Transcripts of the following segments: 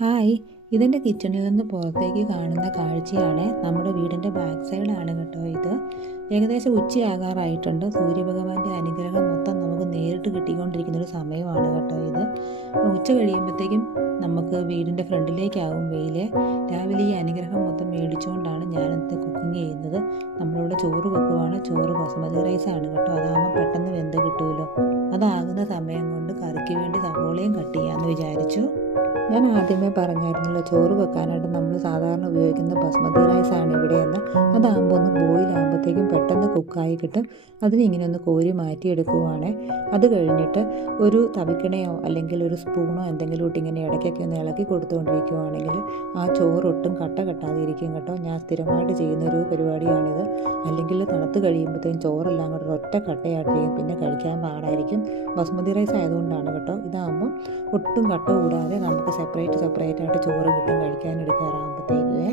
Hi. ഇതിന്റെ കിച്ചണിൽ നിന്ന് പുറത്തേക്ക് കാണുന്ന കാഴ്ചയാണ് നമ്മുടെ വീടിന്റെ ബാക്ക് സൈഡാണ് കേട്ടോ ഇത്. ഏകദേശം ഉച്ചയാകാറായിട്ടുണ്ട്. സൂര്യഭഗവാന്റെ അനുഗ്രഹം മൊത്തം നമുക്ക് നേരിട്ട് കിട്ടിക്കൊണ്ടിരിക്കുന്ന ഒരു സമയമാണ് കേട്ടോ ഇത്. ഉച്ച കഴിയുമ്പോഴത്തേക്കും നമുക്ക് വീടിന്റെ ഫ്രണ്ടിലേക്കാവും വെയിൽ രാവിലെ ഈ അനുഗ്രഹം മൊത്തം മേടിച്ചുകൊണ്ടാണ് ഞാനിത് കുക്കിംഗ് ചെയ്യുന്നത്. നമ്മളിവിടെ ചോറ് വെക്കുവാണ്. ചോറ് ബസുമതി റൈസാണ് കേട്ടോ. അതാകുമ്പോൾ പെട്ടെന്ന് വെന്ത് കിട്ടുമല്ലോ അതാകുന്ന സമയം കൊണ്ട് കറിക്ക് വേണ്ടി സവോളയും കട്ട് ചെയ്യാമെന്ന് വിചാരിച്ചു. ഞാൻ ആദ്യമേ പറഞ്ഞായിരുന്നല്ലോ ചോറ് വെക്കാനായിട്ട് നമ്മൾ സാധാരണ ഉപയോഗിക്കുന്ന ബസ്മതി റൈസ് റൈസാണ് ഇവിടെയെന്ന്. അതാകുമ്പോൾ ഒന്ന് ബോയിൽ ആകുമ്പോഴത്തേക്കും പെട്ടെന്ന് കുക്കായി കിട്ടും. അതിന് ഇങ്ങനെ ഒന്ന് കോരി മാറ്റിയെടുക്കുവാണേ. അത് കഴിഞ്ഞിട്ട് ഒരു തവിക്കണയോ അല്ലെങ്കിൽ ഒരു സ്പൂണോ എന്തെങ്കിലും ഇട്ട് ഇങ്ങനെ ഇടയ്ക്കൊക്കെ ഒന്ന് ഇളക്കി കൊടുത്തുകൊണ്ടിരിക്കുവാണെങ്കിൽ ആ ചോറൊട്ടും കട്ട കെട്ടാതെ ഇരിക്കും കേട്ടോ. ഞാൻ സ്ഥിരമായിട്ട് ചെയ്യുന്നൊരു പരിപാടിയാണിത്. അല്ലെങ്കിൽ തണുത്ത് കഴിയുമ്പോഴത്തേക്കും ചോറെല്ലാം കൂടെ ഒറ്റ കട്ടയായിട്ടിരിക്കും പിന്നെ കഴിക്കാൻ പാടായിരിക്കും. ബസ്മതി റൈസ് ആയതുകൊണ്ടാണ് കേട്ടോ. ഇതാകുമ്പോൾ ഒട്ടും കട്ട കൂടാതെ നമുക്ക് സെപ്പറേറ്റ് സെപ്പറേറ്റ് ആയിട്ട് ചോറ് കിട്ടും കഴിക്കാൻ എടുക്കാറാകുമ്പോഴത്തേക്കുവേ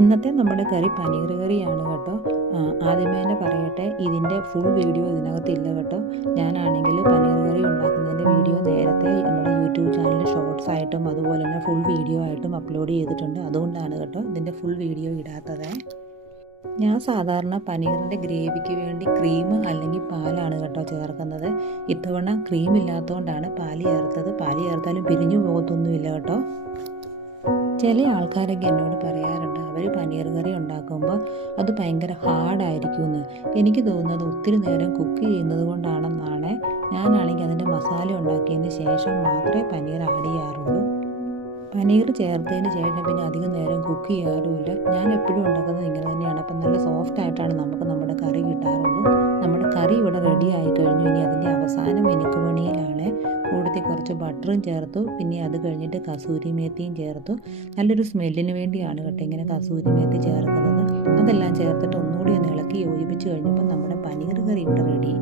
ഇന്നത്തെ നമ്മുടെ കറി പനീർ കറിയാണ് കേട്ടോ. ആദ്യമേ തന്നെ പറയട്ടെ ഇതിന്റെ ഫുൾ വീഡിയോ ഇതിനകത്തില്ല കേട്ടോ. ഞാനാണെങ്കിൽ പനീർ കറി ഉണ്ടാക്കുന്നതിന്റെ വീഡിയോ നേരത്തെ നമ്മുടെ യൂട്യൂബ് ചാനലിൽ ഷോർട്സ് ആയിട്ടും അതുപോലെ തന്നെ ഫുൾ വീഡിയോ ആയിട്ടും അപ്ലോഡ് ചെയ്തിട്ടുണ്ട്. അതുകൊണ്ടാണ് കേട്ടോ ഇതിന്റെ ഫുൾ വീഡിയോ ഇടാത്തത്. ഞാൻ സാധാരണ പനീറിന്റെ ഗ്രേവിക്ക് വേണ്ടി ക്രീം അല്ലെങ്കിൽ പാലാണ് കേട്ടോ ചേർക്കുന്നത്. ഇത്തവണ ക്രീം ഇല്ലാത്തതുകൊണ്ടാണ് പാൽ ചേർത്തത്. പാൽ ചേർത്താലും പിരിഞ്ഞു പോകത്തൊന്നുമില്ല കേട്ടോ. ചില ആൾക്കാരൊക്കെ എന്നോട് പറയാറുണ്ട് അവർ പനീർ കറി ഉണ്ടാക്കുമ്പോൾ അത് ഭയങ്കര ഹാർഡായിരിക്കുമെന്ന് എനിക്ക് തോന്നുന്നത് ഒത്തിരി നേരം കുക്ക് ചെയ്യുന്നത് കൊണ്ടാണെന്നാണ്. ഞാനാണെങ്കിൽ അതിന്റെ മസാല ഉണ്ടാക്കിയതിന് ശേഷം മാത്രമേ പനീർ ആഡ് ചെയ്യാറുള്ളൂ. പനീർ ചേർത്തതിന് ശേഷം പിന്നെ അധികം നേരം കുക്ക് ചെയ്യാറുമില്ല. ഞാൻ എപ്പോഴും ഉണ്ടാക്കുന്നത് ഇങ്ങനെ തന്നെയാണ്. അപ്പം നല്ല സോഫ്റ്റ് ആയിട്ടാണ് നമുക്ക് നമ്മുടെ കറി കിട്ടാറുള്ളൂ. നമ്മുടെ കറി ഇവിടെ റെഡി ആയി കഴിഞ്ഞു. ഇനി അതിന്റെ അവസാനം മിനുക്കുമണിയിലാണ് കൂടുതൽ കുറച്ച് ബട്ടറും ചേർത്തു. പിന്നെ അത് കഴിഞ്ഞിട്ട് കസൂരി മേത്തിയും ചേർത്തു. നല്ലൊരു സ്മെല്ലിന് വേണ്ടിയാണ് കേട്ടോ ഇങ്ങനെ കസൂരി മേത്തി ചേർക്കുന്നത്. അതെല്ലാം ചേർത്തിട്ട് ഒന്നുകൂടി ഒന്ന് ഇളക്കി യോജിപ്പിച്ച് കഴിഞ്ഞപ്പോൾ നമ്മുടെ പനീർ കറി ഇവിടെ റെഡി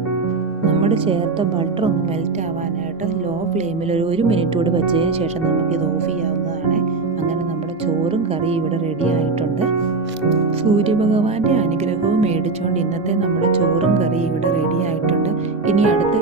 നമ്മുടെ ചേർത്ത ബട്ടർ ഒന്ന് മെൽറ്റ് ആവാനായിട്ട് ലോ ഫ്ലെയിമിൽ ഒരു ഒരു മിനിറ്റ് കൂടി വെച്ചതിന് ശേഷം നമുക്കിത് ഓഫ് ചെയ്യാവുന്നതാണ്. ചോറും കറിയും ഇവിടെ റെഡി ആയിട്ടുണ്ട്. സൂര്യഭഗവാന്റെ അനുഗ്രഹവും മേടിച്ചുകൊണ്ട് ഇന്നത്തെ നമ്മുടെ ചോറും കറിയും ഇവിടെ റെഡി ആയിട്ടുണ്ട്. ഇനി അടുത്ത